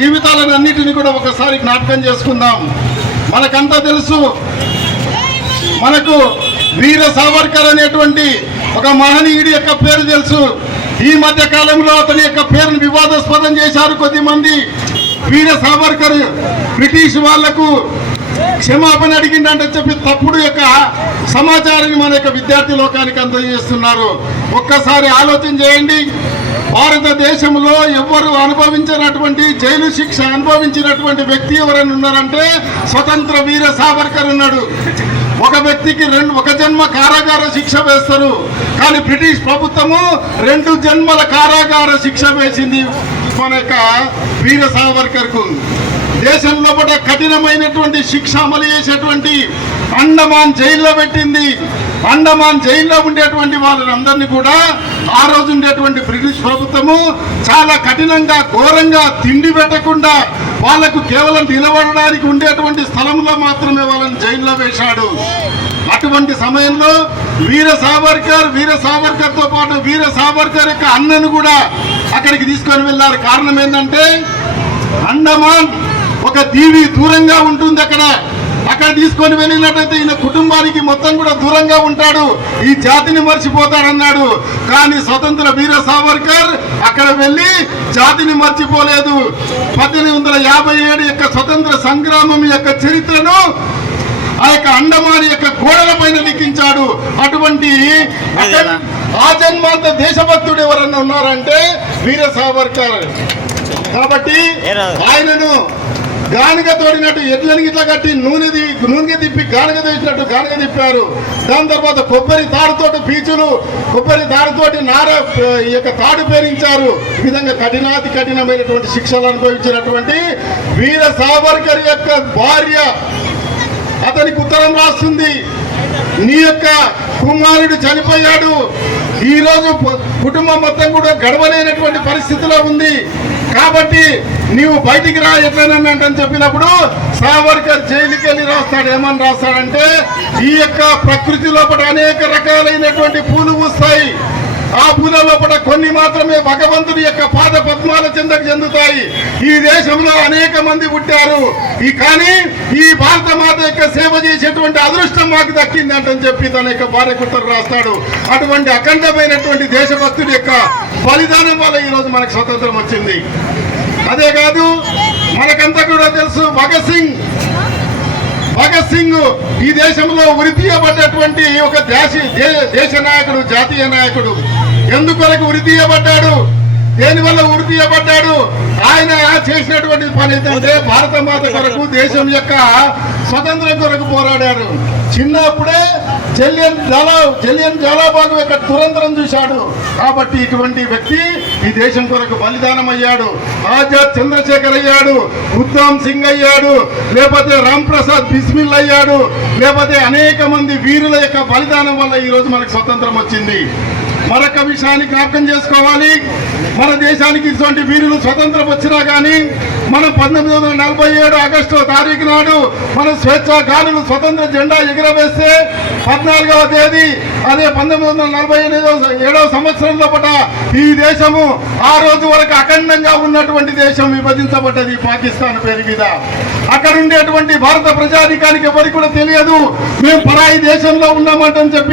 జీవితాలను అన్నిటిని కూడా ఒకసారి జ్ఞాపకం చేసుకుందాం. మనకంతా తెలుసు, మనకు వీర సావర్కర్ అనేటువంటి ఒక మహనీయుడి యొక్క పేరు తెలుసు. ఈ మధ్య కాలంలో అతని యొక్క పేరును వివాదాస్పదం చేశారు కొద్దిమంది. వీర సావర్కర్ బ్రిటిష్ వాళ్లకు క్షమాపణ అడిగిందంటే చెప్పి తప్పుడు యొక్క సమాచారాన్ని మన యొక్క విద్యార్థి లోకానికి అందజేస్తున్నారు. ఒక్కసారి ఆలోచన చేయండి. భారతదేశంలో ఎవరు అనుభవించినటువంటి జైలు శిక్ష అనుభవించినటువంటి వ్యక్తి ఎవరైనా ఉన్నారంటే స్వతంత్ర వీర సావర్కర్ ఉన్నాడు. ఒక వ్యక్తికి ఒక జన్మ కారాగార శిక్ష వేస్తారు, కానీ బ్రిటిష్ ప్రభుత్వము 2 జన్మల కారాగార శిక్ష వేసింది మన యొక్క వీర సావర్కర్ కు. దేశంలో కూడా కఠినమైనటువంటి శిక్ష అమలు చేసేటువంటి అండమాన్ జైల్లో పెట్టింది. అండమాన్ జైల్లో ఉండేటువంటి వాళ్ళందరినీ కూడా ఆ రోజు ఉండేటువంటి బ్రిటిష్ ప్రభుత్వము చాలా కఠినంగా ఘోరంగా తిండి పెట్టకుండా వాళ్లకు కేవలం నిలబడడానికి ఉండేటువంటి స్థలంలో మాత్రమే వాళ్ళని జైల్లో వేశాడు. అటువంటి సమయంలో వీర సావర్కర్ తో పాటు వీర సావర్కర్ యొక్క అన్నను కూడా అక్కడికి తీసుకొని వెళ్ళారు. కారణం ఏంటంటే అండమాన్ ఒక దీవి దూరంగా ఉంటుంది. అక్కడ తీసుకొని వెళ్ళినట్టయితే ఈయన కుటుంబానికి మొత్తం కూడా దూరంగా ఉంటాడు, ఈ జాతిని మర్చిపోతాడన్నాడు. కానీ స్వతంత్ర వీర సావర్కర్ అక్కడ వెళ్ళి జాతిని మర్చిపోలేదు. 1857 యొక్క స్వతంత్ర సంగ్రామం యొక్క చరిత్రను ఆ యొక్క అండమాన్ యొక్క గోడల పైన లిఖించాడు. అటువంటి ఆజన్మాంత దేశభక్తుడు ఎవరన్నా ఉన్నారంటే వీర సావర్కర్. కాబట్టి ఆయనను గానుగ తోడినట్టు ఎడ్లని ఇట్లా కట్టి నూనె తిప్పి గానుగ తీసినట్టు గానుగ తిప్పారు. దాని తర్వాత కొబ్బరి తాడుతోటి పీచులు, కొబ్బరి తాడుతోటి నార ఈ యొక్క తాడు పేరించారు. ఈ విధంగా కఠినమైనటువంటి శిక్షలు అనుభవించినటువంటి వీర సావర్కర్ యొక్క భార్య అతనికి ఉత్తరం రాస్తుంది, నీ యొక్క కుమారుడు చనిపోయాడు, ఈ రోజు కుటుంబం మొత్తం కూడా గడవలేనటువంటి పరిస్థితిలో ఉంది, కాబట్టి నీవు బయటికి రా ఎట్లనంటే చెప్పినప్పుడు సావర్కర్ జైలుకి వెళ్ళి రాస్తాడు. ఏమని రాస్తాడంటే, ఈ యొక్క ప్రకృతి లోపల అనేక రకాలైనటువంటి పూలు పూస్తాయి, ఆ పూల లోపల కొన్ని మాత్రమే భగవంతుడి యొక్క పాద పద్మాల చెందకు చెందుతాయి. ఈ దేశంలో అనేక మంది పుట్టారు, కానీ ఈ భారత మాత యొక్క సేవ చేసేటువంటి అదృష్టం మాకు దక్కింది అంటని చెప్పి తన యొక్క భార్య కుట్ర రాస్తాడు. అటువంటి అఖండమైనటువంటి దేశభక్తుడి యొక్క బలిదానం వల్ల ఈరోజు మనకు స్వతంత్రం వచ్చింది. అదే కాదు, మనకంతా కూడా తెలుసు, భగత్ సింగ్ ఈ దేశంలో ఉరి తీయబడ్డటువంటి ఒక దేశ నాయకుడు, జాతీయ నాయకుడు. ఎందుకొరకు ఉరి తీయబడ్డాడు, దేనివల్ల ఉరి తీయబడ్డాడు? ఆయన చేసినటువంటి పని ఏంటంటే భారత మాత కొరకు, దేశం యొక్క స్వతంత్రం కొరకు పోరాడారు. చిన్నప్పుడే జలియన్ వాలాబాగ్ యొక్క దురంతరం చూశాడు. కాబట్టి ఇటువంటి వ్యక్తి ఈ దేశం కొరకు బలిదానం అయ్యాడు. ఆజాద్ చంద్రశేఖర్ అయ్యాడు, ఉద్ధమ్ సింగ్ అయ్యాడు, లేకపోతే రామ్ ప్రసాద్ బిస్మిల్ అయ్యాడు, లేకపోతే అనేక మంది వీరుల యొక్క బలిదానం వల్ల ఈ రోజు మనకు స్వతంత్రం వచ్చింది. మరొక విషయాన్ని జ్ఞాపకం చేసుకోవాలి, మన దేశానికి ఇటువంటి వీరులు స్వతంత్రం వచ్చినా కానీ మనం 1947 ఆగస్టు తారీఖు నాడు మన స్వేచ్ఛాగాలులు స్వతంత్ర జెండా ఎగురవేస్తే 14వ తేదీ అదే 1947వ సంవత్సరంలో పట ఈ దేశము ఆ రోజు వరకు అఖండంగా ఉన్నటువంటి దేశం విభజించబడ్డది పాకిస్తాన్ పేరు మీద. అక్కడ ఉండేటువంటి భారత ప్రజానికానికి ఎవరికి కూడా తెలియదు మేము పరాయి దేశంలో ఉన్నామంటని చెప్పి